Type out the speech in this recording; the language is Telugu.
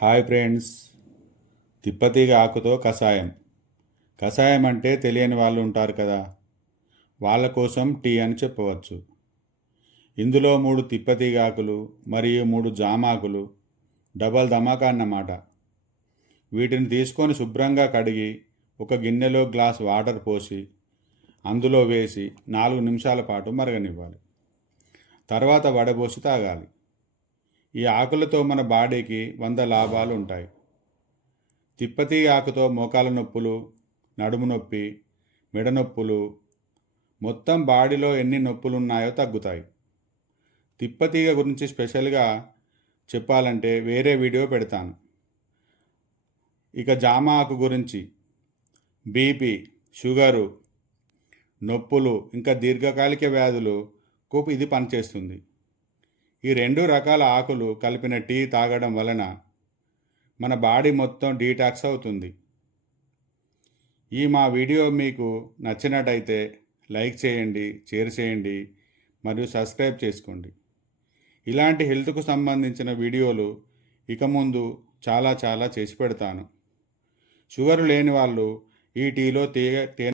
Hi friends. తిప్పతీగ ఆకుతో కషాయం. కషాయం అంటే తెలియని వాళ్ళు ఉంటారు కదా, వాళ్ళ కోసం టీ అని చెప్పవచ్చు. ఇందులో 3 తిప్పతీగ ఆకులు మరియు 3 జామాకులు, డబల్ ధమాకా అన్నమాట. వీటిని తీసుకొని శుభ్రంగా కడిగి ఒక గిన్నెలో గ్లాస్ వాటర్ పోసి అందులో వేసి 4 నిమిషాల పాటు మరగనివ్వాలి. తర్వాత వడబోసి తాగాలి. ఈ ఆకులతో మన బాడీకి 100 లాభాలు ఉంటాయి. తిప్పతీగ ఆకుతో మోకాల నొప్పులు, నడుము నొప్పి, మెడ నొప్పులు, మొత్తం బాడీలో ఎన్ని నొప్పులు ఉన్నాయో తగ్గుతాయి. తిప్పతీగ గురించి స్పెషల్గా చెప్పాలంటే వేరే వీడియో పెడతాను. ఇక జామ ఆకు గురించి బీపీ, షుగరు, నొప్పులు ఇంకా దీర్ఘకాలిక వ్యాధులకు ఇది పనిచేస్తుంది. ఈ 2 రకాల ఆకులు కలిపిన టీ తాగడం వలన మన బాడీ మొత్తం డీటాక్స్ అవుతుంది. మా వీడియో మీకు నచ్చినట్టయితే లైక్ చేయండి, షేర్ చేయండి మరియు సబ్స్క్రైబ్ చేసుకోండి. ఇలాంటి హెల్త్కు సంబంధించిన వీడియోలు ఇక ముందు చాలా చేసి పెడతాను. షుగర్ లేని వాళ్ళు ఈ టీలో తేనె